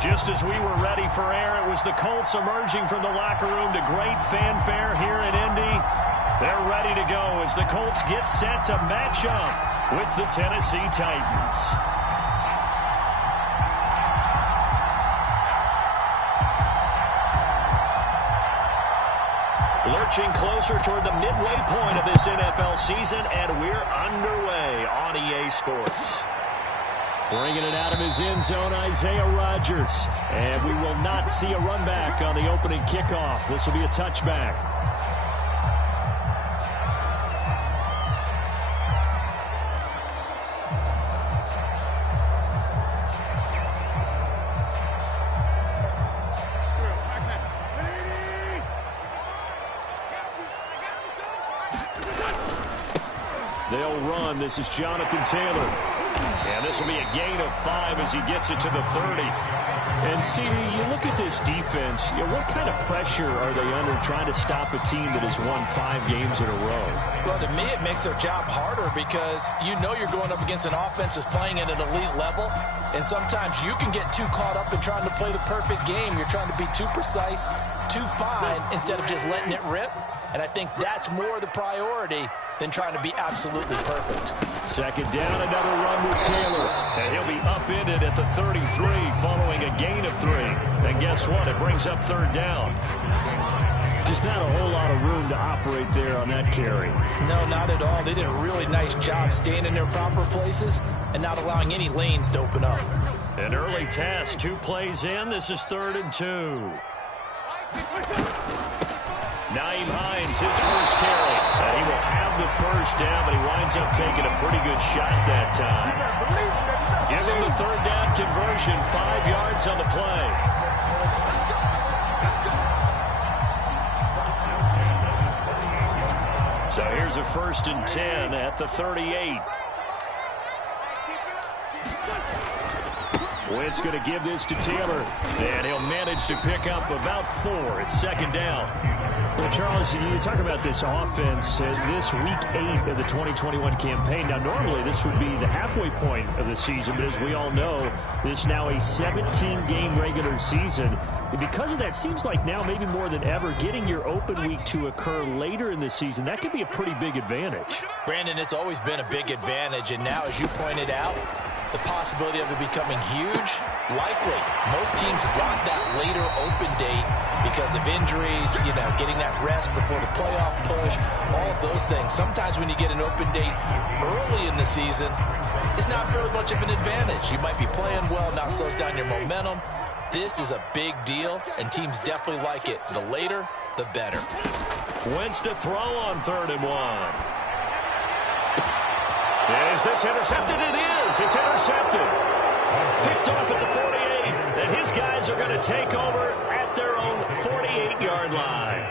Just as we were ready for air, it was the Colts emerging from the locker room to great fanfare here in Indy. They're ready to go as the Colts get set to match up with the Tennessee Titans. Lurching closer toward the midway point of this NFL season, and we're underway on EA Sports. Bringing it out of his end zone, Isaiah Rodgers. And we will not see a run back on the opening kickoff. This will be a touchback. They'll run. This is Jonathan Taylor. And this will be a gain of 5 as he gets it to the 30. And see, you look at this defense, what kind of pressure are they under trying to stop a team that has won 5 games in a row? Well, to me, it makes their job harder because you know you're going up against an offense that's playing at an elite level. And sometimes you can get too caught up in trying to play the perfect game. You're trying to be too precise, too fine, instead of just letting it rip. And I think that's more the priority than trying to be absolutely perfect. Second down, another run with Taylor. And he'll be upended at the 33 following a gain of 3. And guess what? It brings up third down. Just not a whole lot of room to operate there on that carry. No, not at all. They did a really nice job staying in their proper places and not allowing any lanes to open up. An early task, 2 plays in. This is 3rd and 2. Nyheim Hines, his first carry. He will have the first down, but he winds up taking a pretty good shot that time. Give him the 3rd down conversion, 5 yards on the play. So here's a 1st and 10 at the 38. Wentz going to give this to Taylor, and he'll manage to pick up about 4. It's 2nd down. Well, Charles, you talk about this offense, this week 8 of the 2021 campaign. Now, normally this would be the halfway point of the season, but as we all know, this is now a 17-game regular season. And because of that, seems like now maybe more than ever, getting your open week to occur later in the season, that could be a pretty big advantage. Brandon, it's always been a big advantage, and now, as you pointed out, the possibility of it becoming huge, likely. Most teams want that later open date because of injuries, getting that rest before the playoff push, all of those things. Sometimes when you get an open date early in the season, it's not really much of an advantage. You might be playing well, not slows down your momentum. This is a big deal, and teams definitely like it. The later, the better. Wentz to throw on 3rd and 1. Is this intercepted? It is. It's intercepted. Picked off at the 48. And his guys are going to take over at their own 48-yard line.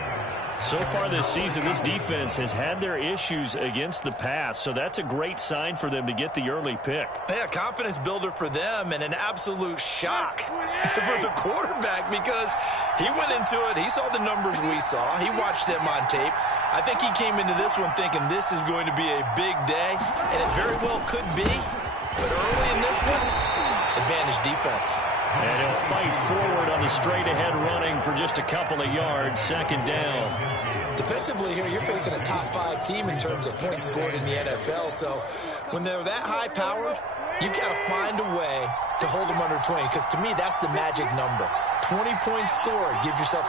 So far this season, this defense has had their issues against the pass, so that's a great sign for them to get the early pick. Yeah, confidence builder for them and an absolute shock for the quarterback because he went into it. He saw the numbers we saw. He watched them on tape. I think he came into this one thinking this is going to be a big day, and it very well could be. But early in this one, advantage defense. And he'll fight forward on the straight-ahead running for just a couple of yards, 2nd down. Defensively here, you're facing a top 5 team in terms of points scored in the NFL. So when they're that high-powered, you've got to find a way to hold them under 20, because to me, that's the magic number. 20 points scored, you give yourself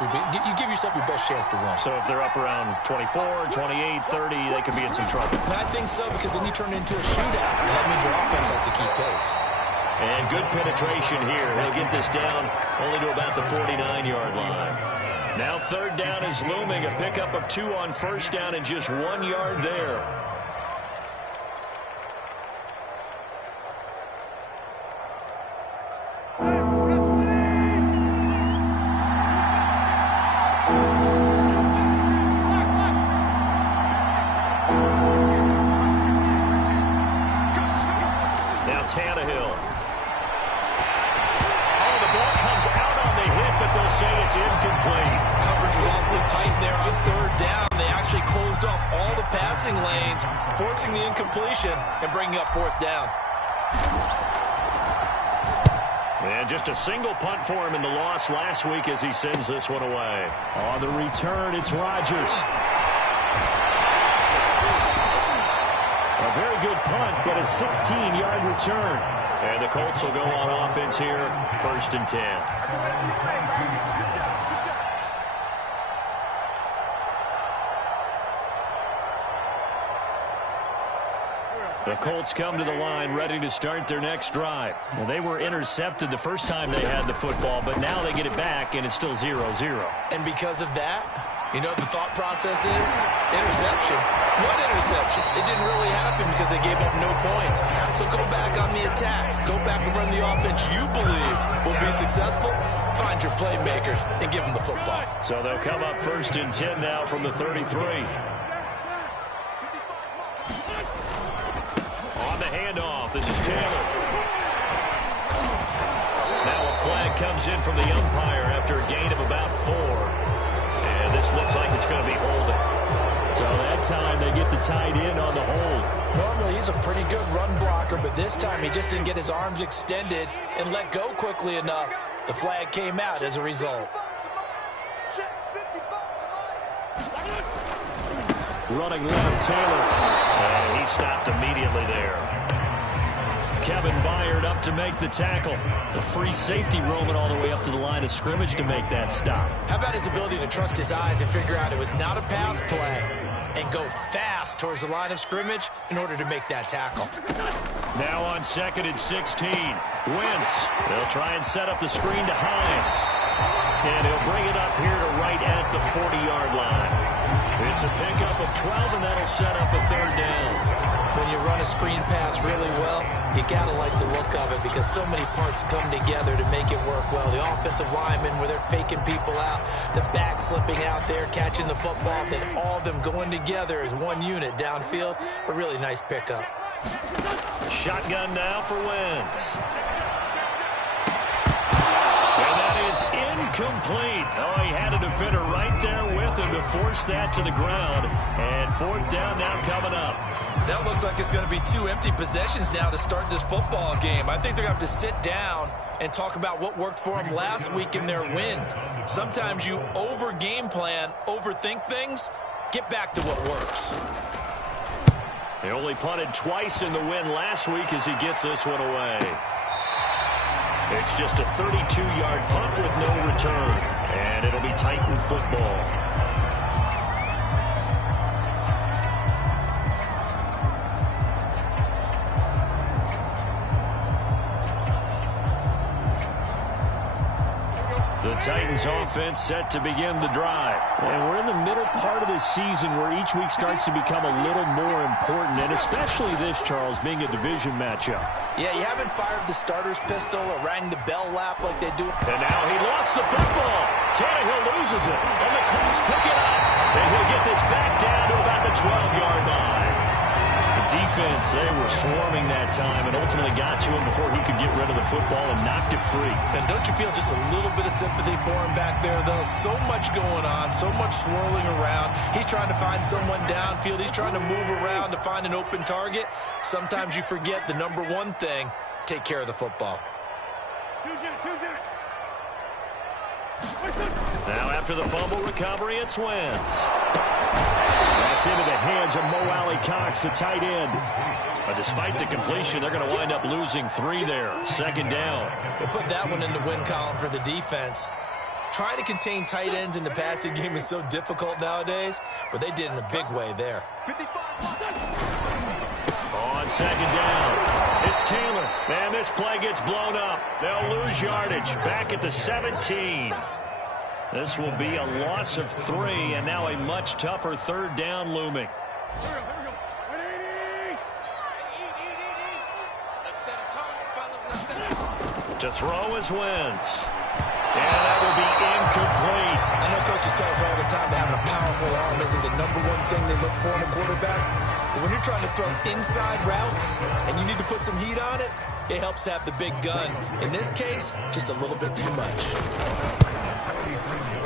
your best chance to win. So if they're up around 24, 28, 30, they could be in some trouble. I think so, because then you turn it into a shootout, and that means your offense has to keep pace. And good penetration here. He'll get this down only to about the 49-yard line. Now 3rd down is looming. A pickup of 2 on 1st down and just 1 yard there. Now Tannehill. Say it's incomplete. Coverage was awfully tight there on 3rd down. They actually closed off all the passing lanes, forcing the incompletion and bringing up 4th down. And just a single punt for him in the loss last week as he sends this one away. On the return, it's Rodgers. A very good punt, but a 16-yard return. And the Colts will go on offense here, 1st and 10. The Colts come to the line ready to start their next drive. Well, they were intercepted the first time they had the football, but now they get it back, and it's still 0-0. And because of that, you know what the thought process is? Interception. What interception? It didn't really happen because they gave up no points. So go back on the attack. Go back and run the offense you believe will be successful. Find your playmakers and give them the football. So they'll come up 1st and 10 now from the 33. On the handoff, this is Taylor. Now a flag comes in from the umpire after a gain of about 4. And this looks like it's going to be holding. So that time they get the tight end on the hold. Normally he's a pretty good run blocker, but this time he just didn't get his arms extended and let go quickly enough. The flag came out as a result. Running left, Taylor. And he stopped immediately there. Kevin Byard up to make the tackle. The free safety roaming all the way up to the line of scrimmage to make that stop. How about his ability to trust his eyes and figure out it was not a pass play and go fast towards the line of scrimmage in order to make that tackle. Now on 2nd and 16. Wentz. They'll try and set up the screen to Hines. And he'll bring it up here to right at the 40-yard line. It's a pickup of 12, and that'll set up a 3rd down. When you run a screen pass really well, you got to like the look of it because so many parts come together to make it work well. The offensive linemen, where they're faking people out, the back slipping out there, catching the football, then all of them going together as one unit downfield. A really nice pickup. Shotgun now for Wentz. And that is incomplete. Oh, he had a defender right there with him to force that to the ground. And 4th down now coming up. That looks like it's going to be 2 empty possessions now to start this football game. I think they're going to have to sit down and talk about what worked for them last week in their win. Sometimes you over-game plan, overthink things, get back to what works. They only punted twice in the win last week as he gets this one away. It's just a 32-yard punt with no return. And it'll be Titan football. The Titans offense set to begin the drive. And we're in the middle part of the season where each week starts to become a little more important, and especially this, Charles, being a division matchup. Yeah, you haven't fired the starter's pistol or rang the bell lap like they do. And now he lost the football. Tannehill loses it, and the Colts pick it up. And he'll get this back down to about the 12-yard line. The defense, they were swarming that time and ultimately got to him before he could get rid of the football and knocked it free. And don't you feel just a little bit of sympathy for him back there, though? So much going on, so much swirling around. He's trying to find someone downfield. He's trying to move around to find an open target. Sometimes you forget the number one thing, take care of the football. Now after the fumble recovery, it's Wentz. That's into the hands of Mo Alley-Cox, the tight end. But despite the completion, they're going to wind up losing 3 there. 2nd down. They put that one in the win column for the defense. Trying to contain tight ends in the passing game is so difficult nowadays, but they did in a big way there. On 2nd down, it's Taylor. And this play gets blown up. They'll lose yardage. Back at the 17. This will be a loss of 3, and now a much tougher 3rd down looming. To throw is Wentz. And that will be incomplete. I know coaches tell us all the time that having a powerful arm isn't the number one thing they look for in a quarterback. But when you're trying to throw inside routes and you need to put some heat on it, it helps have the big gun. In this case, just a little bit too much.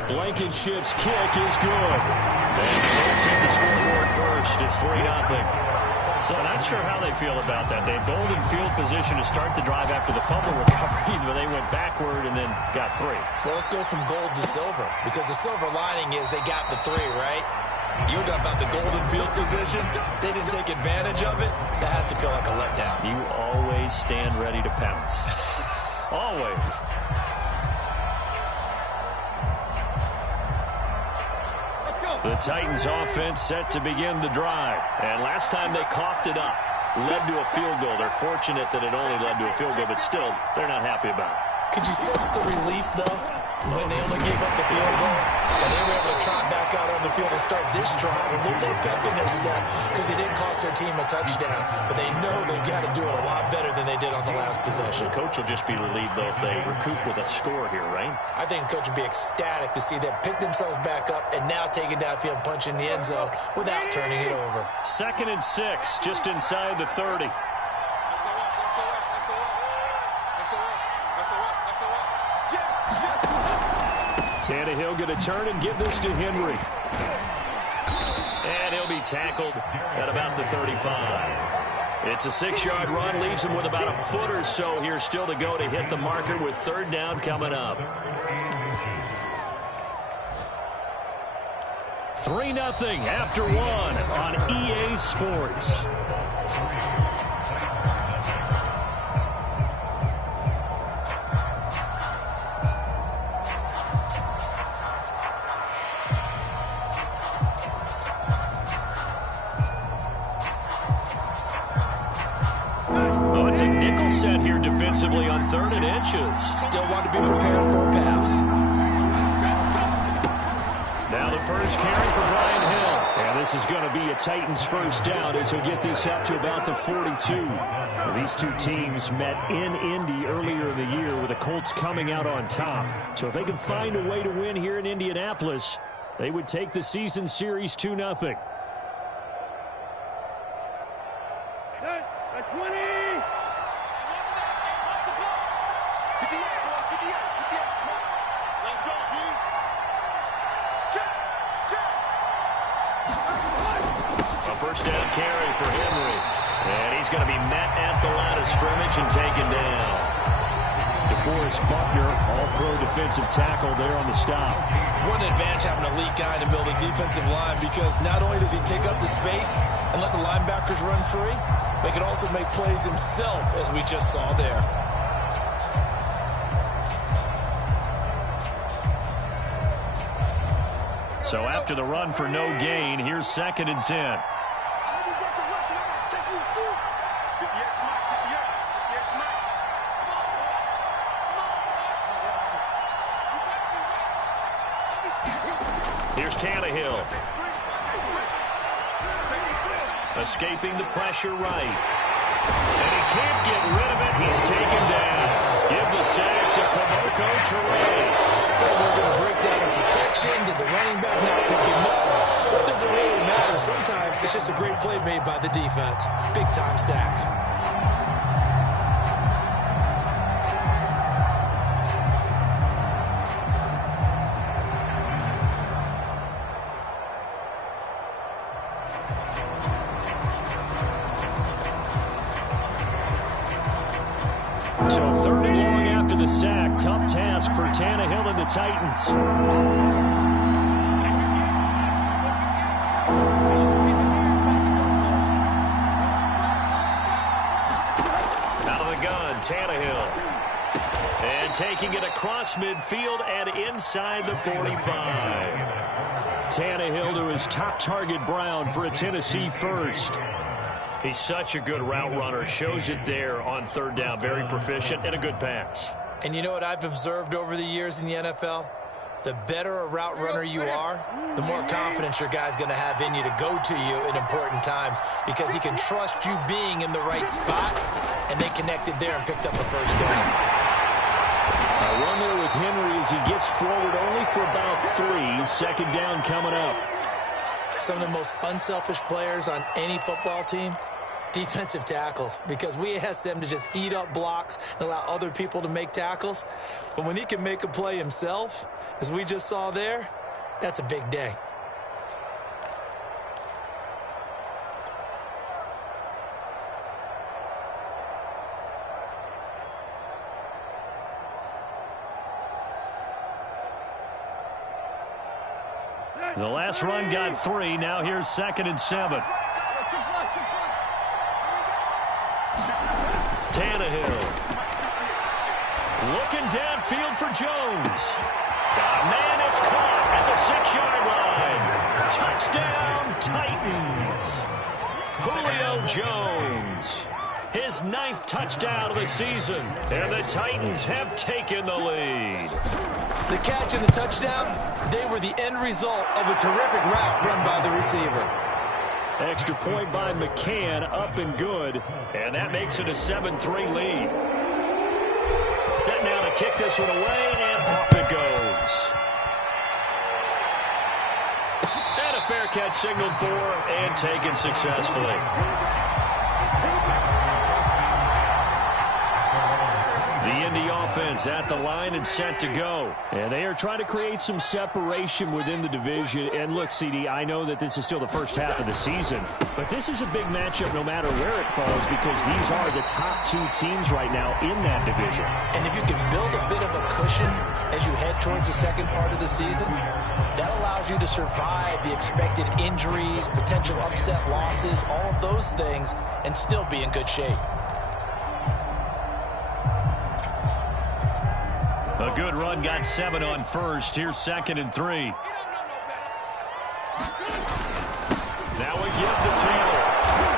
Blankenship's kick is good. And the Colts hit the scoreboard first. It's 3-0. So not sure how they feel about that. They had golden field position to start the drive after the fumble recovery, but they went backward and then got 3. Well, let's go from gold to silver, because the silver lining is they got the 3, right? You were talking about the golden field position. They didn't take advantage of it. That has to feel like a letdown. You always stand ready to pounce. Always. The Titans offense set to begin the drive. And last time they coughed it up, led to a field goal. They're fortunate that it only led to a field goal, but still, they're not happy about it. Could you sense the relief, though, when they only gave up the field goal? And they were able to trot back out on the field and start this drive with a little pep in their step because they didn't cost their team a touchdown. But they know they've got to do it a lot better than they did on the last possession. The coach will just be relieved, though, if they recoup with a score here, right? I think the coach will be ecstatic to see them pick themselves back up and now take it downfield and punch in the end zone without turning it over. 2nd and 6, just inside the 30. Tannehill going to turn and give this to Henry. And he'll be tackled at about the 35. It's a 6-yard run, leaves him with about a foot or so here still to go to hit the marker with 3rd down coming up. 3-0 after 1 on EA Sports. It's a nickel set here defensively on 3rd and inches. Still want to be prepared for a pass. Now the first carry for Brian Hill. And this is going to be a Titans 1st down as he'll get this up to about the 42. Well, these two teams met in Indy earlier in the year with the Colts coming out on top. So if they can find a way to win here in Indianapolis, they would take the season series 2-0. First down carry for Henry. And he's going to be met at the line of scrimmage and taken down. DeForest Buckner, all-pro defensive tackle there on the stop. What an advantage having an elite guy in the middle of the defensive line, because not only does he take up the space and let the linebackers run free, but he can also make plays himself, as we just saw there. So after the run for no gain, here's 2nd and 10. Here's Tannehill. Escaping the pressure right. And he can't get rid of it. He's taken down. Give the sack to Kamoko Toure. That wasn't a breakdown of protection. Did the running back not pick him up? What does it really matter? Sometimes it's just a great play made by the defense. Big-time sack. So 3rd and long after the sack. Tough task for Tannehill and the Titans. Out of the gun, Tannehill. And taking it across midfield and inside the 45. Tannehill to his top target, Brown, for a Tennessee first. He's such a good route runner. Shows it there on 3rd down. Very proficient and a good pass. And you know what I've observed over the years in the NFL? The better a route runner you are, the more confidence your guy's going to have in you to go to you in important times, because he can trust you being in the right spot, and they connected there and picked up the 1st down. A run there with Henry as he gets forward only for about 3. 2nd down coming up. Some of the most unselfish players on any football team, defensive tackles, because we ask them to just eat up blocks and allow other people to make tackles. But when he can make a play himself, as we just saw there, that's a big day. The last run got 3. Now here's 2nd and 7. Tannehill. Looking downfield for Jones. Man, it's caught at the 6-yard line. Touchdown, Titans. Julio Jones. His 9th touchdown of the season. And the Titans have taken the lead. The catch and the touchdown, they were the end result of a terrific route run by the receiver. Extra point by McCann, up and good. And that makes it a 7-3 lead. Set now to kick this one away, and off it goes. And a fair catch signaled for and taken successfully. The Indy offense at the line and set to go. And they are trying to create some separation within the division. And look, CD, I know that this is still the first half of the season, but this is a big matchup no matter where it falls because these are the top 2 teams right now in that division. And if you can build a bit of a cushion as you head towards the second part of the season, that allows you to survive the expected injuries, potential upset losses, all of those things, and still be in good shape. A good run, got 7 on first. Here's 2nd and 3. Now we give to Taylor.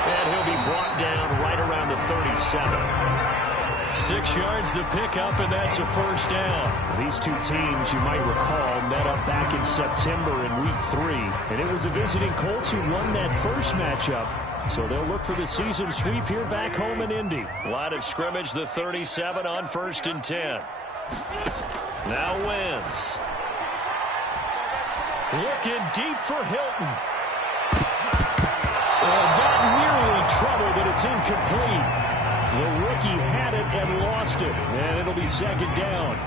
And he'll be brought down right around the 37. 6 yards the pickup, and that's a first down. These 2 teams, you might recall, met up back in September in Week 3. And it was the visiting Colts who won that first matchup. So they'll look for the season sweep here back home in Indy. Line of scrimmage, the 37 on 1st and 10. Now Wentz. Looking deep for Hilton. That nearly trouble, but it's incomplete. The rookie had it and lost it. And it'll be 2nd down.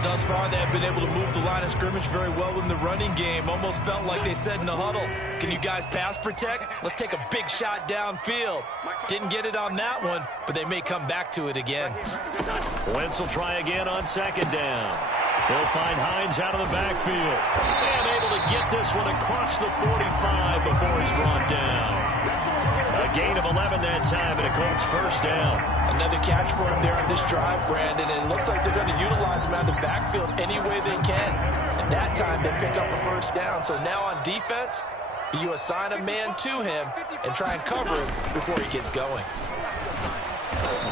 Thus far, they've been able to move the line of scrimmage very well in the running game. Almost felt like they said in the huddle, can you guys pass protect? Let's take a big shot downfield. Didn't get it on that one, but they may come back to it again. Wentz will try again on 2nd down. He'll find Hines out of the backfield. And able to get this one across the 45 before he's brought down. A gain of 11 that time, and a Colts first down. Another catch for him there on this drive, Brandon, and it looks like they're going to utilize him out of the backfield any way they can. And that time, they pick up a first down. So now on defense, you assign a man to him and try and cover him before he gets going.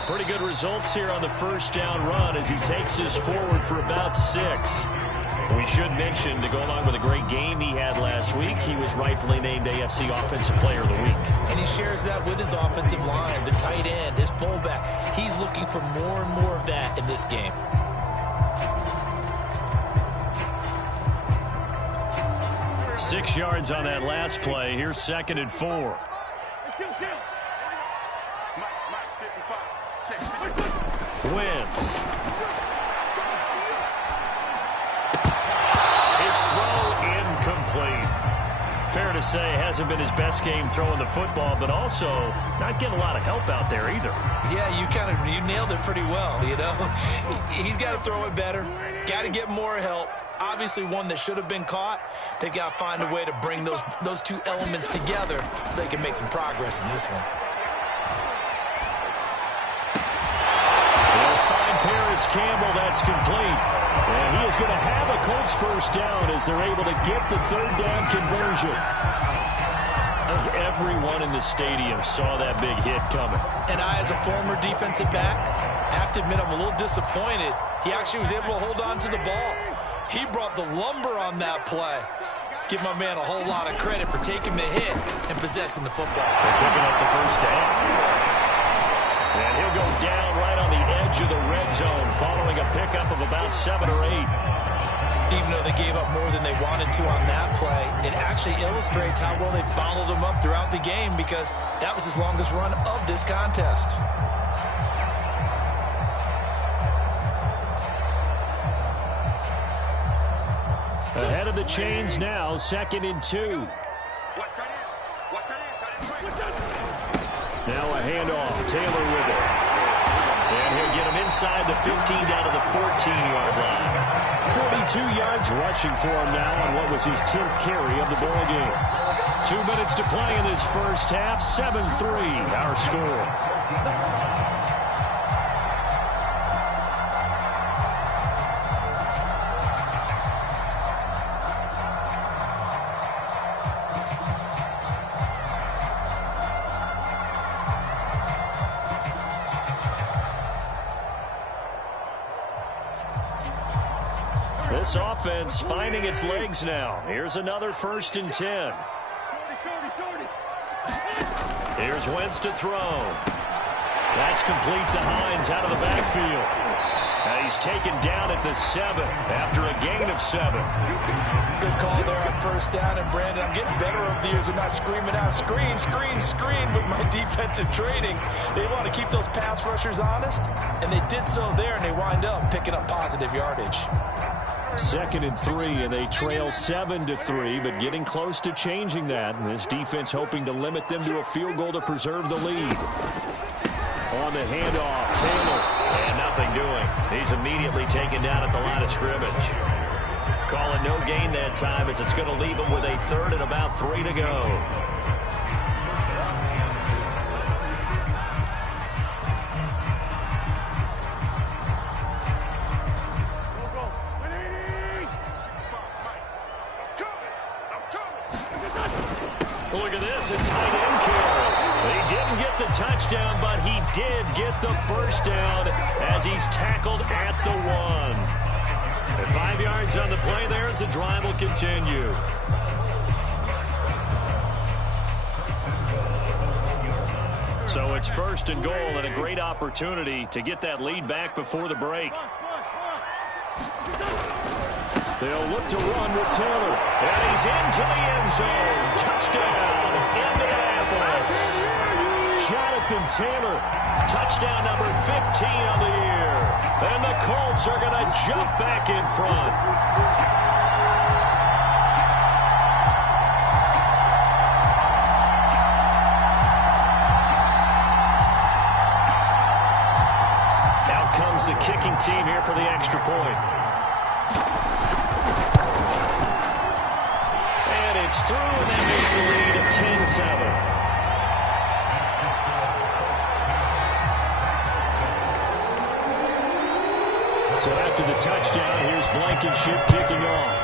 Pretty good results here on the first down run as he takes this forward for about 6. We should mention, to go along with a great game he had last week, he was rightfully named AFC Offensive Player of the Week. And he shares that with his offensive line, the tight end, his fullback. He's looking for more and more of that in this game. Six yards on that last play. Here's 2nd and 4. Wentz. His throw incomplete. Fair to say, hasn't been his best game throwing the football, but also not getting a lot of help out there either. Yeah, you nailed it pretty well, you know. He's got to throw it better. Got to get more help. Obviously one that should have been caught. They've got to find a way to bring those 2 elements together so they can make some progress in this one. Paris Campbell, that's complete. And he is going to have a Colts first down as they're able to get the 3rd down conversion. Everyone in the stadium saw that big hit coming. And I, as a former defensive back, have to admit I'm a little disappointed. He actually was able to hold on to the ball. He brought the lumber on that play. Give my man a whole lot of credit for taking the hit and possessing the football. They're picking up the first down. And he'll go down right on the edge of the red zone following a pickup of about 7 or 8. Even though they gave up more than they wanted to on that play, it actually illustrates how well they followed him up throughout the game because that was his longest run of this contest. Ahead of the chains now, 2nd and 2. Now a handoff. Taylor with it. And he'll get him inside the 15 down to the 14-yard line. 2 yards rushing for him now on what was his 10th carry of the ball game. 2 minutes to play in this first half. 7-3 our score. This offense finding its legs now. Here's another 1st and 10. Here's Wentz to throw. That's complete to Hines out of the backfield. And he's taken down at the 7 after a gain of 7. Good call there on 1st down. And Brandon, I'm getting better over the years of not screaming out screen, screen, screen with my defensive training. They want to keep those pass rushers honest, and they did so there, and they wind up picking up positive yardage. 2nd and 3, and they trail 7-3, but getting close to changing that. And this defense hoping to limit them to a field goal to preserve the lead. On the handoff, Taylor. And nothing doing. He's immediately taken down at the line of scrimmage. Calling no gain that time as it's going to leave him with a 3rd and about 3 to go. Look at this, a tight end carry. He didn't get the touchdown, but he did get the 1st down as he's tackled at the 1. And 5 yards on the play there as the drive will continue. So it's 1st and goal and a great opportunity to get that lead back before the break. They'll look to run with Taylor. And he's into the end zone. Touchdown, Indianapolis. Jonathan Taylor, touchdown number 15 on the year. And the Colts are going to jump back in front. Out comes the kicking team here for the extra point. It's through, and that makes the lead at 10-7. So after the touchdown, here's Blankenship kicking off.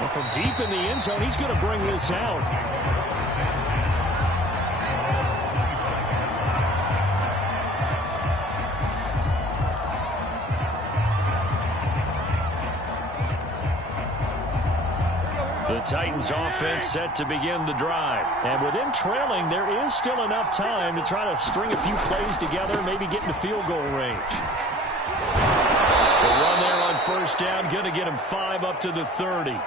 Well, from deep in the end zone, he's going to bring this out. The Titans offense set to begin the drive. And with them trailing, there is still enough time to try to string a few plays together, maybe get into field goal range. The run there on 1st down, going to get him 5 up to the 30.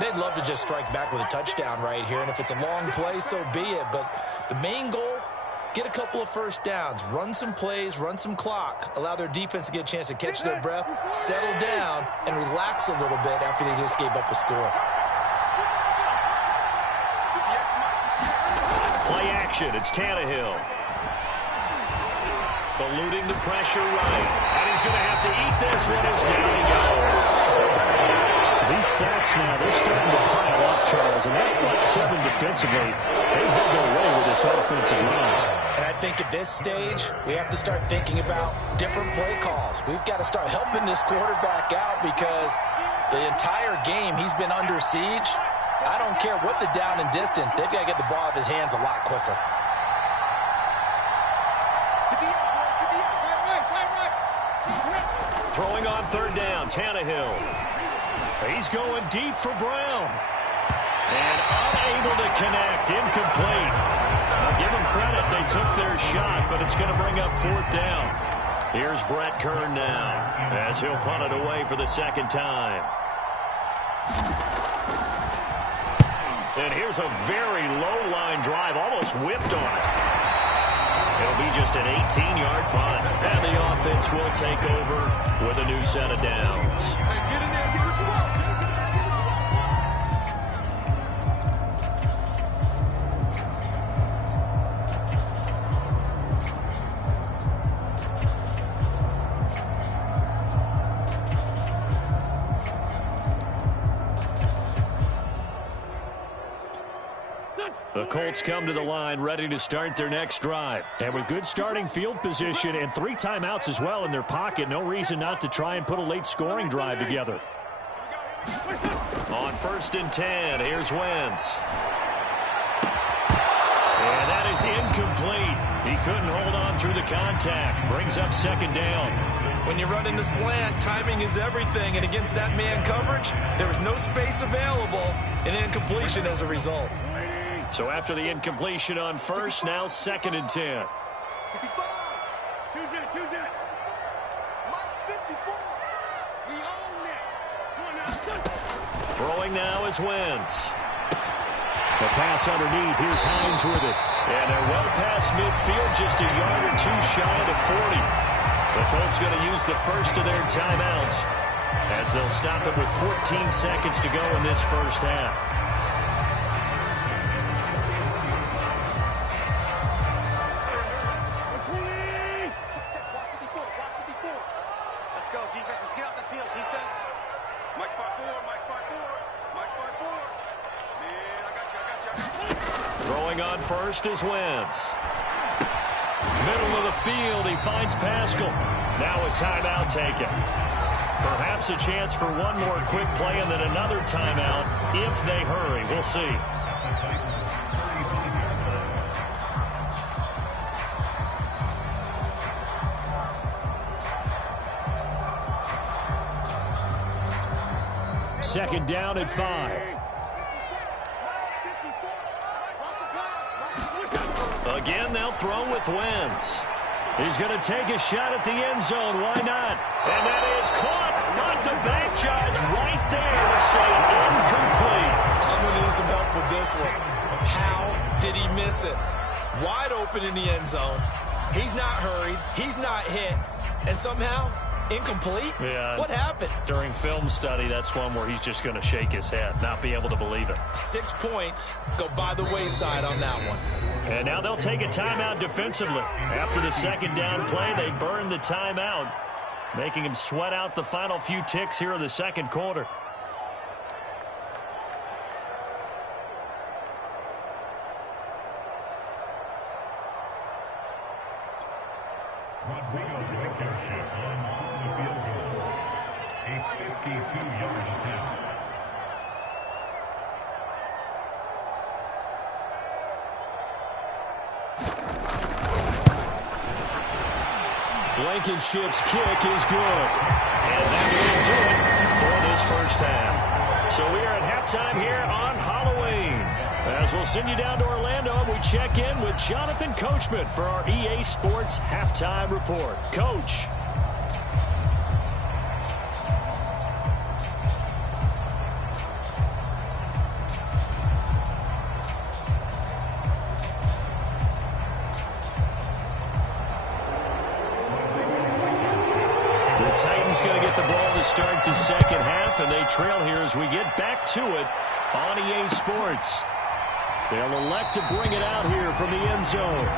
They'd love to just strike back with a touchdown right here, and if it's a long play, so be it. But the main goal, get a couple of 1st downs, run some plays, run some clock, allow their defense to get a chance to catch their breath, settle down, and relax a little bit after they just gave up a score. Play action, it's Tannehill. Eluding the pressure right. And he's going to have to eat this one as down he goes. These sacks now, they're starting to pile up, Charles. And that front 7 defensively, they hold their way with this offensive line. And I think at this stage, we have to start thinking about different play calls. We've got to start helping this quarterback out because the entire game he's been under siege. I don't care what the down and distance. They've got to get the ball out of his hands a lot quicker. Throwing on 3rd down, Tannehill. He's going deep for Brown. And unable to connect, incomplete. I'll give them credit, they took their shot, but it's going to bring up 4th down. Here's Brett Kern now, as he'll punt it away for the 2nd time. And here's a very low-line drive, almost whipped on it. It'll be just an 18-yard punt. And the offense will take over with a new set of downs. Colts come to the line ready to start their next drive. And with good starting field position and 3 timeouts as well in their pocket, no reason not to try and put a late scoring drive together. On 1st and 10, here's Wentz. And that is incomplete. He couldn't hold on through the contact. Brings up 2nd down. When you run in the slant, timing is everything. And against that man coverage, there was no space available. And incompletion as a result. So after the incompletion on 1st, now 2nd and 10. Throwing now is Wentz. The pass underneath. Here's Hines with it. And they're well past midfield, just a yard or 2 shy of the 40. The Colts going to use the first of their timeouts as they'll stop it with 14 seconds to go in this first half. Let's go, defense. Let's get off the field, defense. Mike spot 4, Mike spot 4, Mike spot 4. Man, I got you. Throwing on 1st is Wentz. Middle of the field, he finds Pascal. Now a timeout taken. Perhaps a chance for one more quick play and then another timeout if they hurry. We'll see. Second down at 5. Again, they'll throw with Wentz. He's going to take a shot at the end zone. Why not? And that is caught. Not the back judge right there to say incomplete. I'm going to need some help with this one. How did he miss it? Wide open in the end zone. He's not hurried. He's not hit. And somehow, incomplete? Yeah. What happened? During film study, that's one where he's just going to shake his head, not be able to believe it. 6 points go by the wayside on that one. And now they'll take a timeout defensively. After the second down play, they burn the timeout, making him sweat out the final few ticks here in the second quarter. Rodrigo Blankenship on the field goal. A 52-yard attempt. Blankenship's kick is good. And that will do it for this first half. So we are at halftime here on Halloween. As we'll send you down to Orlando, we check in with Jonathan Coachman for our EA Sports Halftime Report. Coach. Titans going to get the ball to start the second half, and they trail here as we get back to it on EA Sports. They'll elect to bring it out here from the end zone.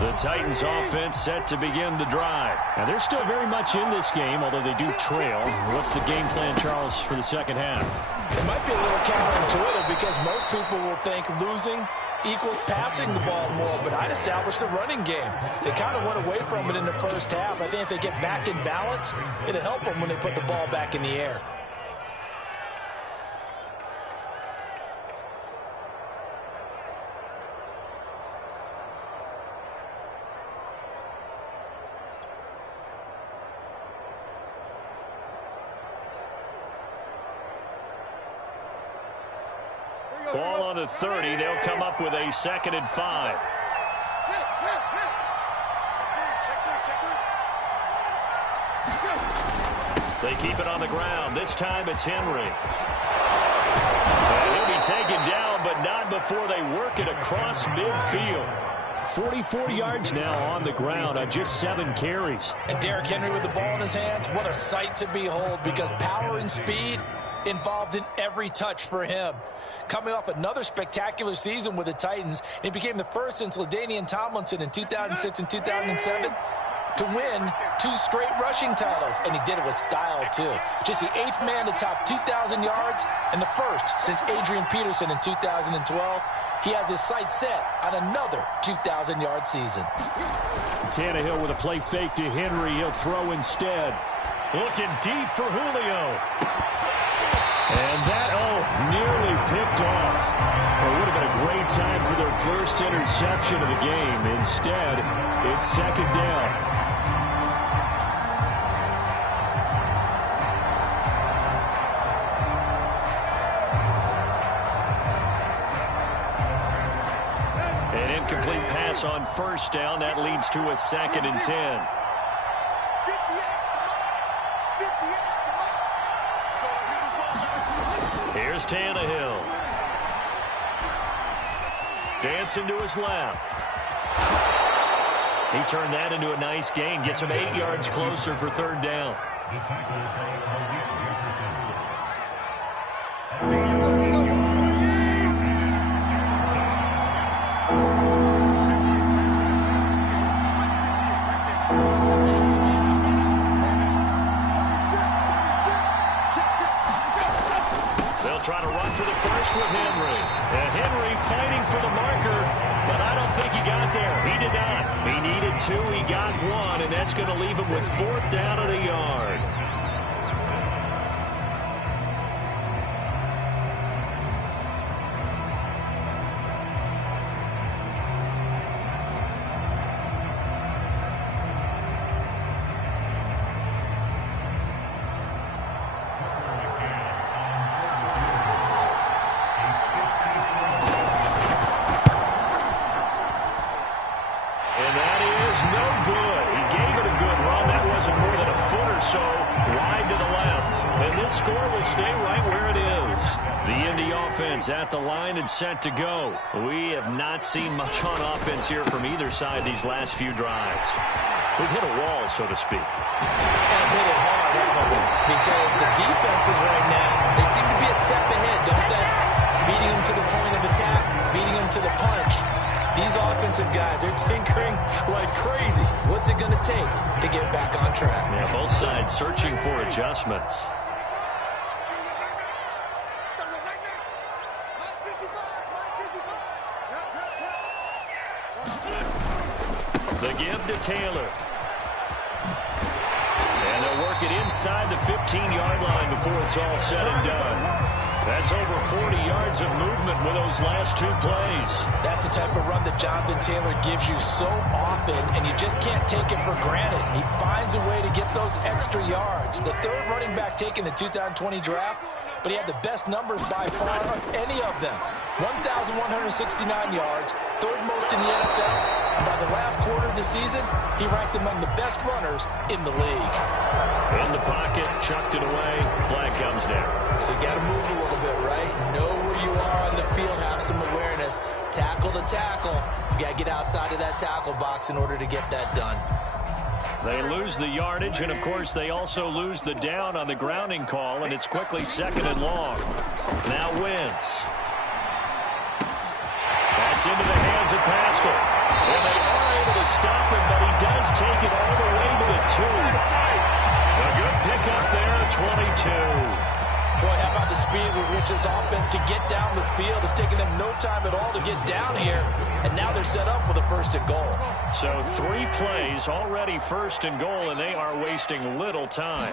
The Titans offense set to begin the drive. And they're still very much in this game, although they do trail. What's the game plan, Charles, for the second half? It might be a little counterintuitive because most people will think losing equals passing the ball more, but I'd establish the running game. They kind of went away from it in the first half. I think if they get back in balance, it'll help them when they put the ball back in the air. Ball on the 30. They'll come up with a 2nd and 5. They keep it on the ground. This time it's Henry. And he'll be taken down, but not before they work it across midfield. 44 yards now on the ground on just 7 carries. And Derrick Henry with the ball in his hands, what a sight to behold, because power and speed, involved in every touch for him. Coming off another spectacular season with the Titans, he became the first since LaDainian Tomlinson in 2006 and 2007 to win 2 straight rushing titles, and he did it with style, too. Just the 8th man to top 2,000 yards and the first since Adrian Peterson in 2012. He has his sights set on another 2,000-yard season. Tannehill with a play fake to Henry. He'll throw instead. Looking deep for Julio. And that, nearly picked off. It would have been a great time for their first interception of the game. Instead, it's 2nd down. An incomplete pass on 1st down. That leads to a 2nd and 10. Here's Tannehill. Dancing to his left. He turned that into a nice gain. Gets him 8 yards closer for 3rd down. The tackle by Malik They'll try to run for the first with Henry. And Henry fighting for the marker, but I don't think he got there. He did not. He needed 2. He got 1, and that's going to leave him with 4th down and a yard. At the line and set to go. We have not seen much on offense here from either side these last few drives. We've hit a wall, so to speak. And hit it hard, haven't we? Because the defenses right now, they seem to be a step ahead, don't they? Beating them to the point of attack, beating them to the punch. These offensive guys are tinkering like crazy. What's it going to take to get back on track? Yeah, both sides searching for adjustments. The give to Taylor. And they'll work it inside the 15-yard line before it's all said and done. That's over 40 yards of movement with those last 2 plays. That's the type of run that Jonathan Taylor gives you so often, and you just can't take it for granted. He finds a way to get those extra yards. The 3rd running back taken the 2020 draft, but he had the best numbers by far of any of them. 1,169 yards, 3rd most in the NFL. And by the last quarter of the season, he ranked among the best runners in the league. In the pocket, chucked it away, flag comes down. So you got to move a little bit, right? Know where you are on the field, have some awareness. Tackle to tackle. You got to get outside of that tackle box in order to get that done. They lose the yardage, and of course they also lose the down on the grounding call, and it's quickly 2nd and long. Now Wentz. That's into the hands of Pascal. And they are able to stop him, but he does take it all the way to the 2. A good pickup there, 22. Boy, how about the speed with which this offense can get down the field? It's taken them no time at all to get down here, and now they're set up with a 1st and goal. So 3 plays, already 1st and goal, and they are wasting little time.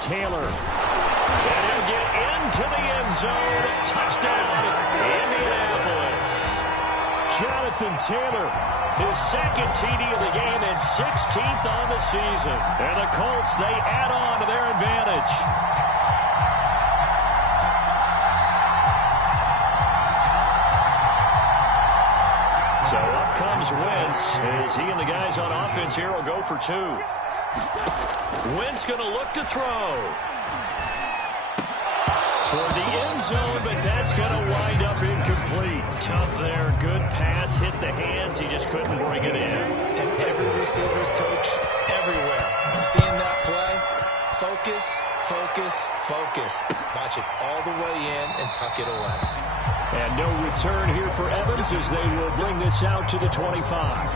Taylor. And he'll get into the end zone. Touchdown, Indianapolis. Jonathan Taylor, his 2nd TD of the game and 16th on the season. And the Colts, they add on to their advantage. So up comes Wentz as he and the guys on offense here will go for 2. Wentz going to look to throw. Toward the end zone, but that's going to wind up incomplete. Tough there. Good pass. Hit the hands. He just couldn't bring it in. And every receiver's coach everywhere. Seeing that play, focus, focus, focus. Watch it all the way in and tuck it away. And no return here for Evans as they will bring this out to the 25.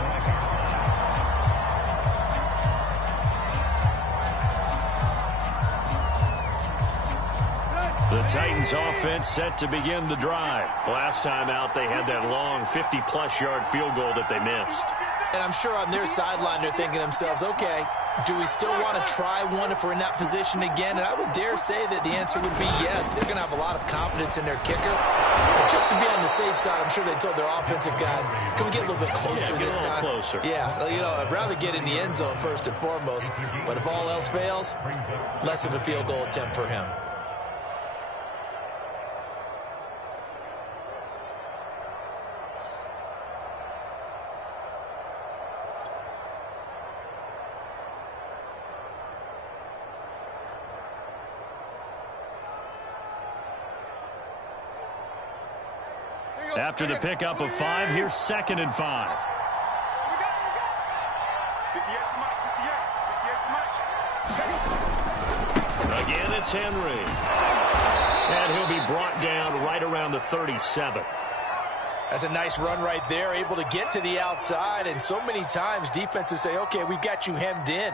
The Titans offense set to begin the drive. Last time out, they had that long 50-plus yard field goal that they missed. And I'm sure on their sideline, they're thinking to themselves, okay, do we still want to try one if we're in that position again? And I would dare say that the answer would be yes. They're going to have a lot of confidence in their kicker. But just to be on the safe side, I'm sure they told their offensive guys, can we get a little bit closer this time? Closer. Yeah, you know, I'd rather get in the end zone first and foremost. But if all else fails, less of a field goal attempt for him. After the pickup of 5, here's 2nd and 5. 58 Again, it's Henry. And he'll be brought down right around the 37. That's a nice run right there, able to get to the outside. And so many times defenses say, okay, we've got you hemmed in.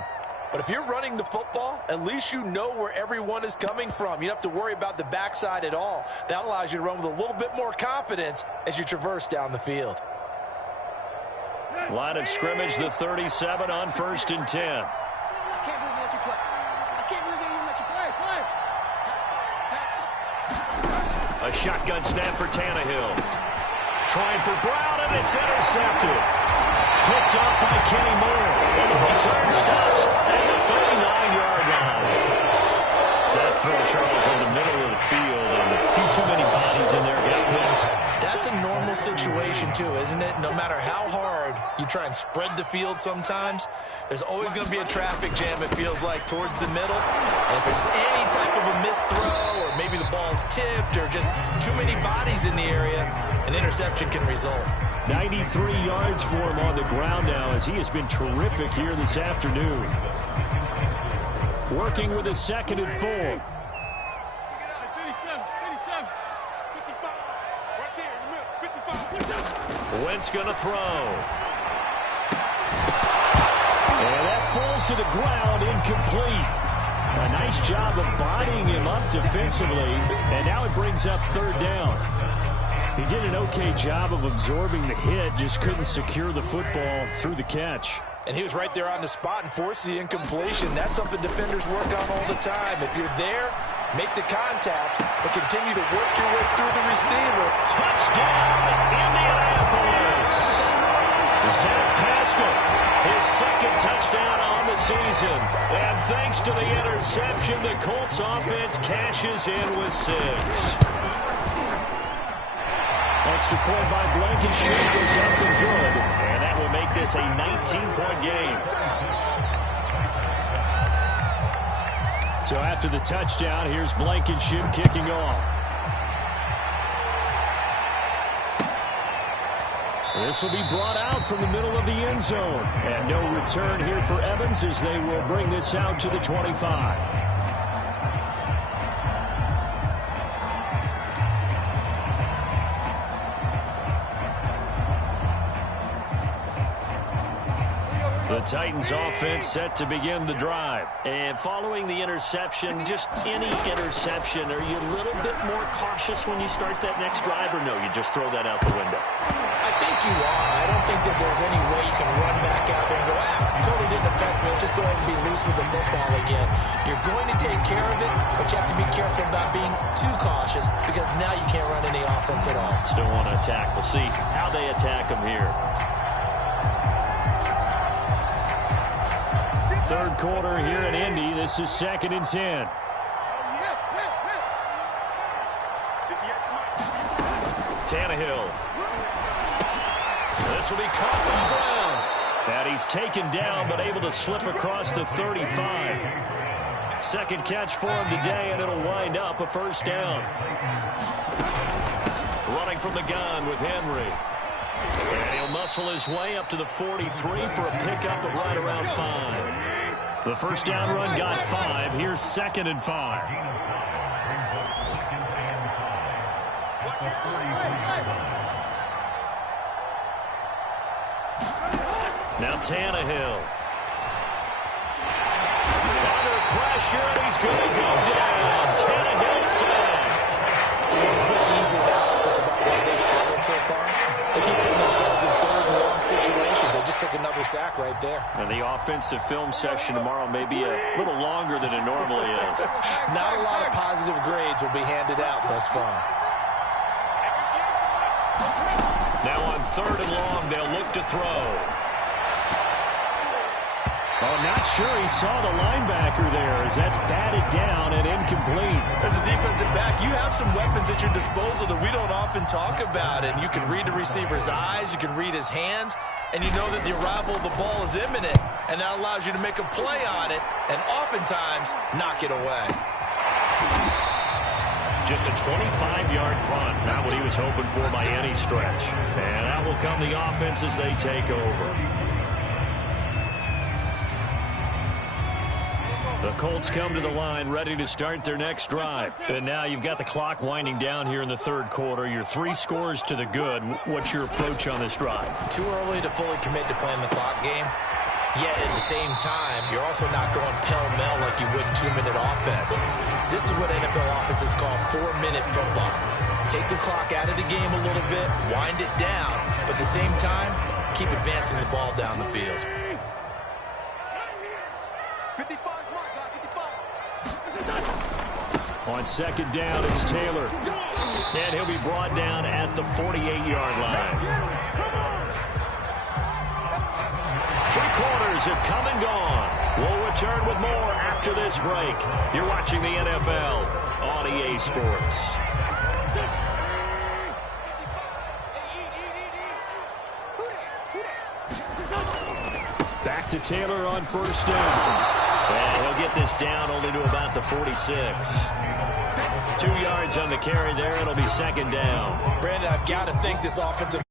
But if you're running the football, at least you know where everyone is coming from. You don't have to worry about the backside at all. That allows you to run with a little bit more confidence as you traverse down the field. Line of scrimmage, the 37 on 1st and 10. I can't believe they let you play. I can't believe they even let you play. A shotgun snap for Tannehill. Trying for Brown, and it's intercepted. Picked up by Kenny Moore. And the return stops at the 39-yard line. That throw, Charles, in the middle of the field, and a few too many bodies in there got picked. That's a normal situation, too, isn't it? No matter how hard you try and spread the field sometimes, there's always going to be a traffic jam, it feels like, towards the middle. And if there's any type of a missed throw, or maybe the ball's tipped, or just too many bodies in the area, an interception can result. 93 yards for him on the ground now as he has been terrific here this afternoon. Working with a 2nd and 4. Wentz going to throw. And that falls to the ground, incomplete. A nice job of bodying him up defensively, and now it brings up 3rd down. He did an okay job of absorbing the hit, just couldn't secure the football through the catch. And he was right there on the spot and forced the incompletion. That's something defenders work on all the time. If you're there, make the contact, but continue to work your way through the receiver. Touchdown, Indianapolis! Zach Pascal, his 2nd touchdown on the season. And thanks to the interception, the Colts offense cashes in with 6. Extra point by Blankenship goes up and good, and that will make this a 19-point game. So after the touchdown, here's Blankenship kicking off. This will be brought out from the middle of the end zone, and no return here for Evans as they will bring this out to the 25. The Titans offense set to begin the drive. And following the interception, just any interception, are you a little bit more cautious when you start that next drive, or no, you just throw that out the window? I think you are. I don't think that there's any way you can run back out there and go, totally didn't affect me. Let's just go ahead and be loose with the football again. You're going to take care of it, but you have to be careful about being too cautious because now you can't run any offense at all. Still want to attack. We'll see how they attack them here. 3rd quarter here in Indy. This is 2nd and 10. Tannehill. This will be caught by Brown. And he's taken down, but able to slip across the 35. 2nd catch for him today, and it'll wind up a 1st down. Running from the gun with Henry. And he'll muscle his way up to the 43 for a pickup of right around 5. The first down run got 5. Here's 2nd and 5. Now Tannehill. Under pressure, and he's going to go down. Tannehill sacked. Some quick, easy analysis about what they've struggled so far. They keep putting themselves in 3rd and long situations. They just took another sack right there. And the offensive film session tomorrow may be a little longer than it normally is. Not a lot of positive grades will be handed out thus far. Now on 3rd and long, they'll look to throw. Oh, not sure he saw the linebacker there as that's batted down and incomplete. As a defensive back, you have some weapons at your disposal that we don't often talk about. And you can read the receiver's eyes, you can read his hands, and you know that the arrival of the ball is imminent. And that allows you to make a play on it and oftentimes knock it away. Just a 25-yard punt. Not what he was hoping for by any stretch. And out will come the offense as they take over. The Colts come to the line ready to start their next drive. And now you've got the clock winding down here in the 3rd quarter. You're 3 scores to the good. What's your approach on this drive? Too early to fully commit to playing the clock game. Yet at the same time, you're also not going pell-mell like you would in 2-minute offense. This is what NFL offenses call 4-minute football. Take the clock out of the game a little bit, wind it down, but at the same time, keep advancing the ball down the field. 55 mark, 55. On 2nd down, it's Taylor. And he'll be brought down at the 48-yard line. 3 quarters have come and gone. We'll return with more after this break. You're watching the NFL on EA Sports. Back to Taylor on 1st down. And he'll get this down only to about the 46. 2 yards on the carry there. It'll be 2nd down. Brandon, I've got to think this offensive...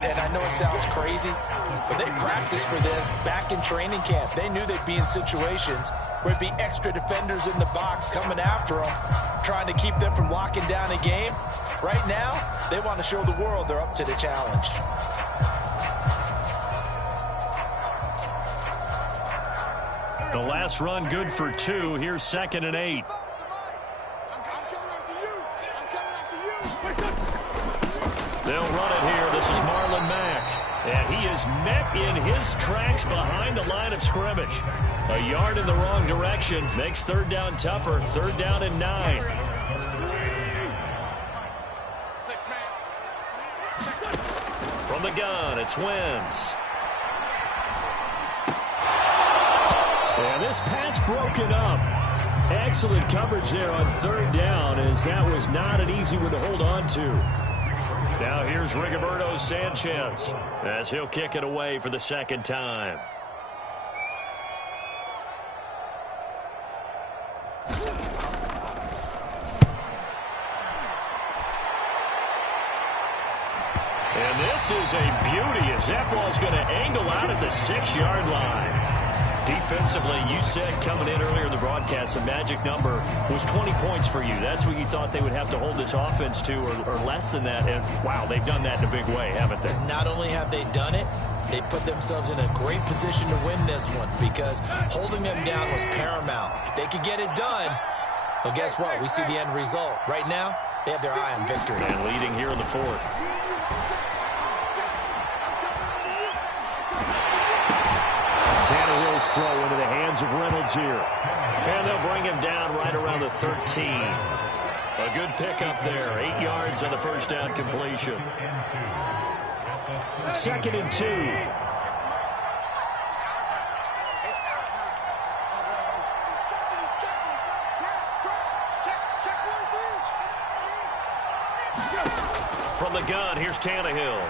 And I know it sounds crazy, but they practiced for this back in training camp. They knew they'd be in situations where it'd be extra defenders in the box coming after them, trying to keep them from locking down a game. Right now, they want to show the world they're up to the challenge. The last run good for 2. Here's 2nd and 8. They'll run it here. This is Marlon Mack. And he is met in his tracks behind the line of scrimmage. A yard in the wrong direction makes 3rd down tougher. 3rd down and 9. 6 man. From the gun, it's Wentz. And this pass broken up. Excellent coverage there on 3rd down, as that was not an easy one to hold on to. Now here's Rigoberto Sanchez as he'll kick it away for the 2nd time. And this is a beauty as that ball's going to angle out at the 6-yard line. Defensively, you said coming in earlier in the broadcast, the magic number was 20 points for you. That's what you thought they would have to hold this offense to, or less than that. And, wow, they've done that in a big way, haven't they? Not only have they done it, they put themselves in a great position to win this one because holding them down was paramount. If they could get it done, well, guess what? We see the end result. Right now, they have their eye on victory. And leading here in the 4th. Tannehill's throw into the hands of Reynolds here. And they'll bring him down right around the 13. A good pickup there. 8 yards on the 1st down completion. 2nd and 2. From the gun, here's Tannehill.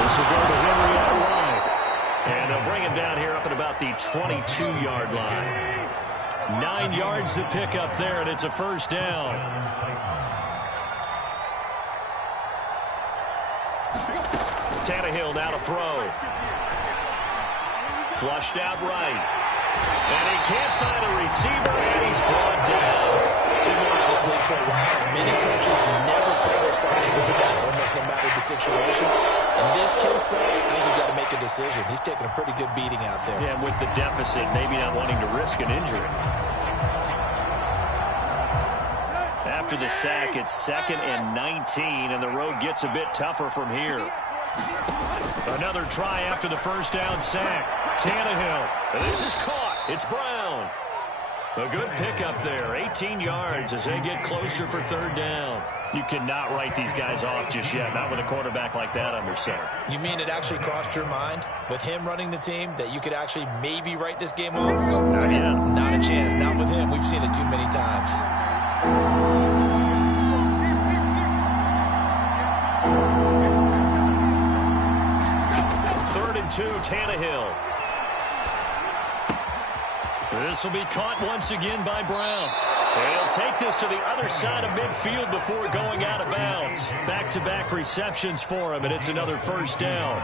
This will go to Henry at the line. And they'll bring him down here up at about the 22-yard line. 9 yards to pick up there, and it's a 1st down. Tannehill now to throw. Flushed out right. And he can't find a receiver, and he's brought down. We've been around this league for a while. Many coaches never play their starting quarterback, almost no matter the situation. In this case, though, I think he's got to make a decision. He's taking a pretty good beating out there. Yeah, and with the deficit, maybe not wanting to risk an injury. After the sack, it's 2nd and 19, and the road gets a bit tougher from here. Another try after the first down sack. Tannehill. This is caught. It's Brown. A good pickup there. 18 yards as they get closer for 3rd down. You cannot write these guys off just yet, not with a quarterback like that under center. You mean it actually crossed your mind with him running the team that you could actually maybe write this game off? Not yet. Not a chance. Not with him. We've seen it too many times. 3rd and 2, Tannehill. This will be caught once again by Brown. He'll take this to the other side of midfield before going out of bounds. Back-to-back receptions for him, and it's another 1st down.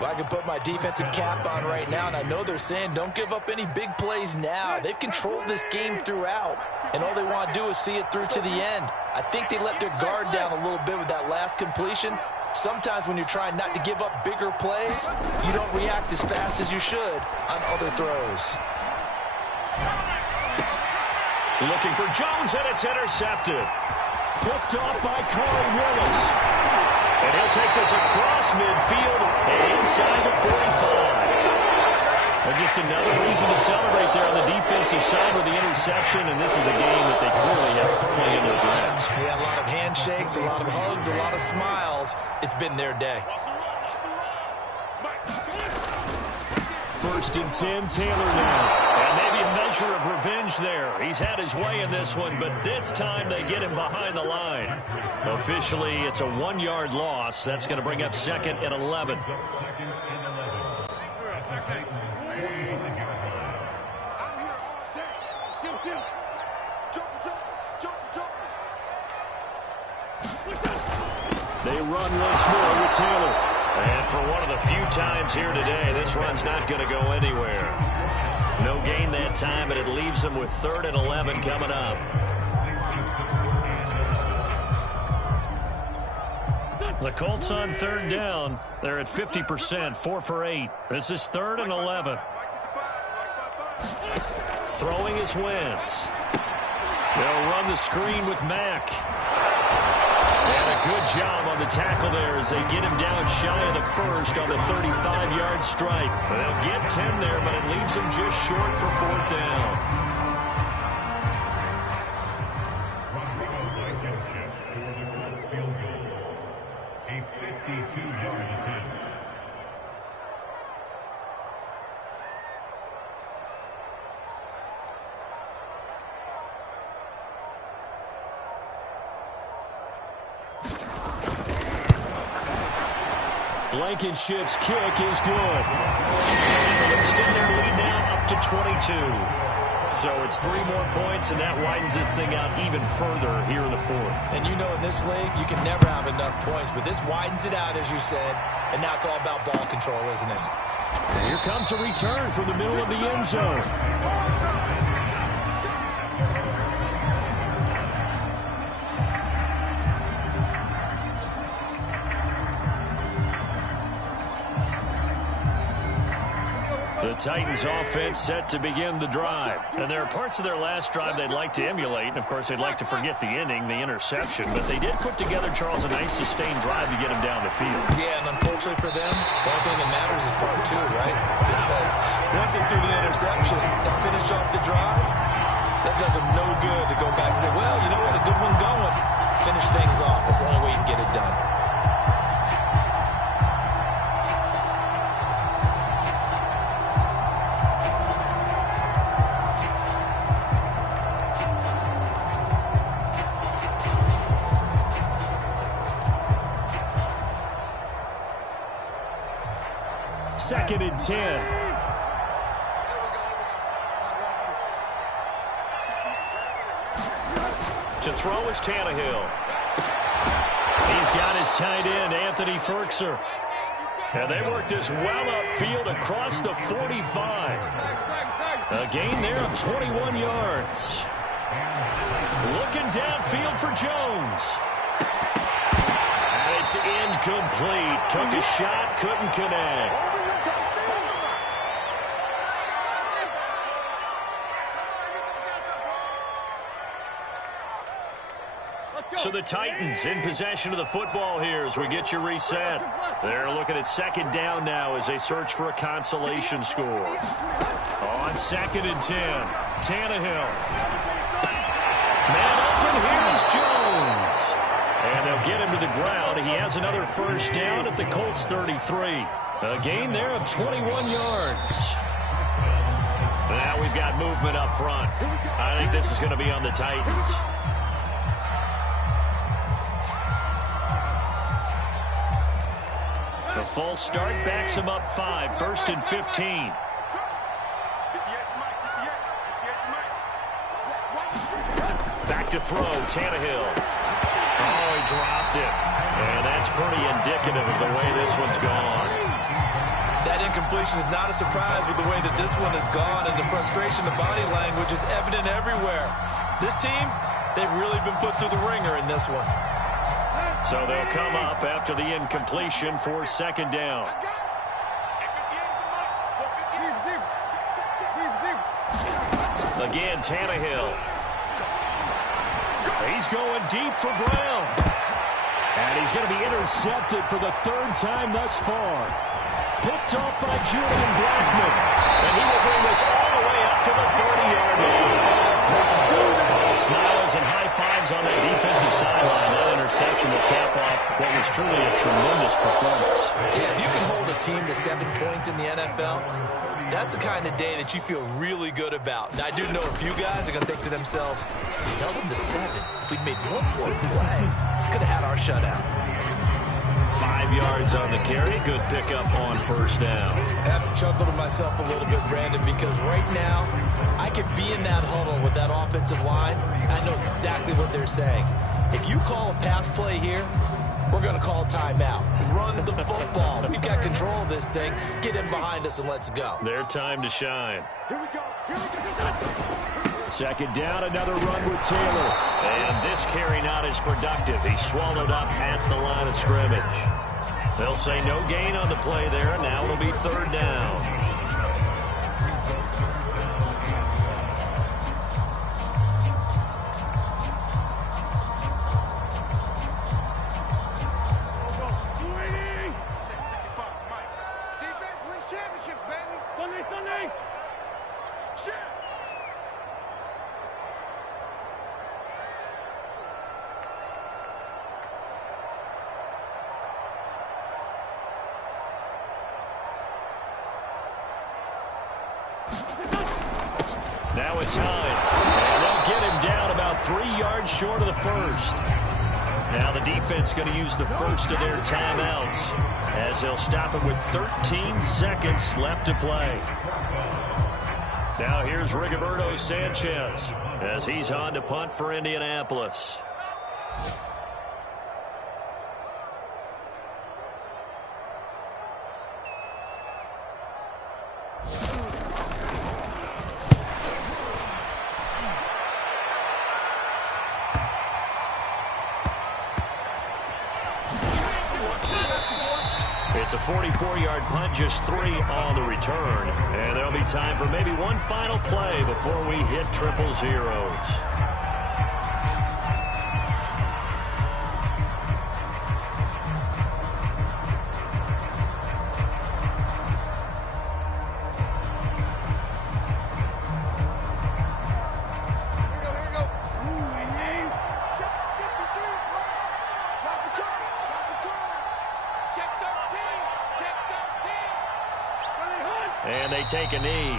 Well, I can put my defensive cap on right now, and I know they're saying don't give up any big plays now. They've controlled this game throughout, and all they want to do is see it through to the end. I think they let their guard down a little bit with that last completion. Sometimes when you're trying not to give up bigger plays, you don't react as fast as you should on other throws. Looking for Jones, and it's intercepted. Picked off by Corey Willis. And he'll take this across midfield and inside the 45. And just another reason to celebrate there on the defensive side with the interception, and this is a game that they clearly have firmly in their grasp. Yeah, a lot of handshakes, a lot of hugs, a lot of smiles. It's been their day. 1st and 10, Taylor now. And maybe a measure of revenge there. He's had his way in this one, but this time they get him behind the line. Officially, it's a 1-yard loss. That's going to bring up 2nd and 11. They run once more with Taylor. And for one of the few times here today, this run's not going to go anywhere. No gain that time, and it leaves them with 3rd and 11 coming up. The Colts on 3rd down. They're at 50%, 4 for 8. This is 3rd and 11. Throwing is Wentz. They'll run the screen with Mack. And a good job on the tackle there as they get him down shy of the 1st on the 35-yard strike. They'll get 10 there, but it leaves them just short for 4th down. A 52-yard attempt. Blankenship's kick is good. And they'll extend their lead now up to 22. So it's 3 more points, and that widens this thing out even further here in the 4th. And you know in this league, you can never have enough points, but this widens it out, as you said, and now it's all about ball control, isn't it? And here comes a return from the middle of the end zone. The Titans offense set to begin the drive. And there are parts of their last drive they'd like to emulate. And, of course, they'd like to forget the ending, the interception. But they did put together, Charles, a nice sustained drive to get him down the field. Yeah, and unfortunately for them, the only thing that matters is part 2, right? Because once they threw the interception and finished off the drive, that does them no good to go back and say, well, you know what, a good one going. Finish things off. That's the only way you can get it done. Second and 10. To throw is Tannehill. He's got his tight end, Anthony Ferkser. And they work this well upfield across the 45. A gain there of 21 yards. Looking downfield for Jones. And it's incomplete. Took a shot, couldn't connect. So the Titans in possession of the football here as we get you reset. They're looking at second down now as they search for a consolation score. On 2nd and 10, Tannehill. Man open, here's Jones. And they'll get him to the ground. He has another first down at the Colts 33. A gain there of 21 yards. Now we've got movement up front. I think this is going to be on the Titans. The false start backs him up 5, 1st and 15. Back to throw, Tannehill. Oh, he dropped it. And that's pretty indicative of the way this one's gone. That incompletion is not a surprise with the way that this one has gone, and the frustration, the body language is evident everywhere. This team, they've really been put through the ringer in this one. So they'll come up after the incompletion for second down. Again, Tannehill. He's going deep for Brown. And he's going to be intercepted for the 3rd time thus far. Picked off by Julian Blackman. And he will bring us all the way up to the 30-yard line. Smiles and high fives on that defensive sideline. That interception will cap off what was truly a tremendous performance. Yeah, if you can hold a team to 7 points in the NFL, that's the kind of day that you feel really good about. Now, I do know a few guys are going to think to themselves, we held them to 7. If we'd made one more play, could have had our shutout. 5 yards on the carry. Good pickup on first down. I have to chuckle to myself a little bit, Brandon, because right now I could be in that huddle with that offensive line. I know exactly what they're saying. If you call a pass play here, we're going to call timeout. Run the football. We've got control of this thing. Get in behind us and let's go. Their time to shine. Here we go. Second down, another run with Taylor. And this carry not as productive. He's swallowed up at the line of scrimmage. They'll say no gain on the play there. Now it'll be 3rd down. Now it's Hines. And they'll get him down about 3 yards short of the first. Now the defense going to use the first of their timeouts as they'll stop it with 13 seconds left to play. Now here's Rigoberto Sanchez as he's on to punt for Indianapolis. It's a 44-yard punt, just 3 on the return. And there'll be time for maybe one final play before we hit triple zeros. And they take a knee.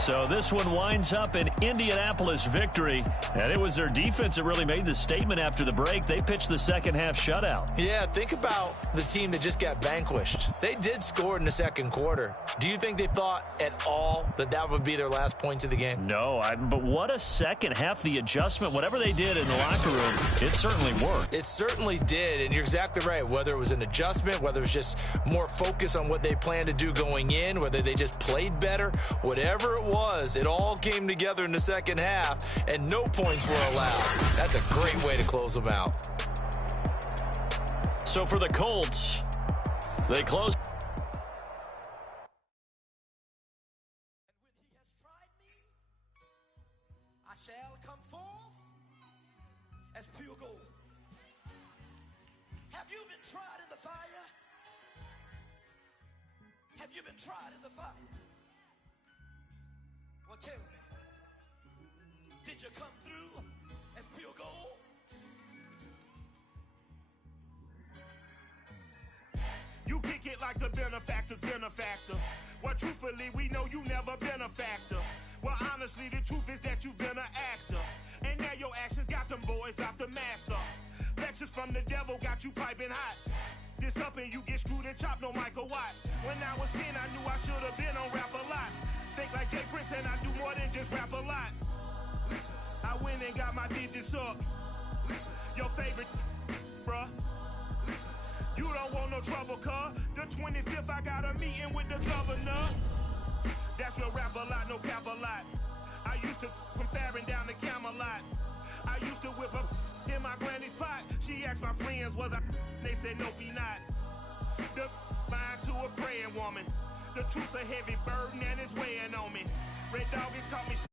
So this one winds up an Indianapolis victory, and it was their defense that really made the statement after the break. They pitched the second half shutout. Yeah, think about the team that just got vanquished. They did score in the second quarter. Do you think they thought at all that that would be their last points of the game? No, but what a second half. The adjustment, whatever they did in the locker room, it certainly worked. It certainly did, and you're exactly right. Whether it was an adjustment, whether it was just more focus on what they planned to do going in, whether they just played better, whatever it was, it all came together in the second half, and no points were allowed. That's a great way to close them out. So for the Colts, they close. I shall come forth as pure gold. Have you been tried in the fire? Have you been tried in the fire? Well, tell me, did you come through as pure gold? You kick it like the benefactor's benefactor. Well, truthfully, we know you never been a factor. Well, honestly, the truth is that you've been an actor. And now your actions got them boys about to mass up. Lectures from the devil got you piping hot. This up and you get screwed and chopped, no Michael Watts. When I was 10, I knew I should have been on rap a lot. Think like Jay Prince and I do more than just rap a lot. Listen, I went and got my digits up. Listen, your favorite, bruh. Listen, you don't want no trouble, cuz. The 25th, I got a meeting with the governor. That's real rap a lot, no cap a lot. I used to from Farron down to Camelot. I used to whip up in my granny's pot. She asked my friends, was I? They said, nope, he not. The line to a praying woman. The truth's a heavy burden and it's weighing on me. Red Dog has caught me.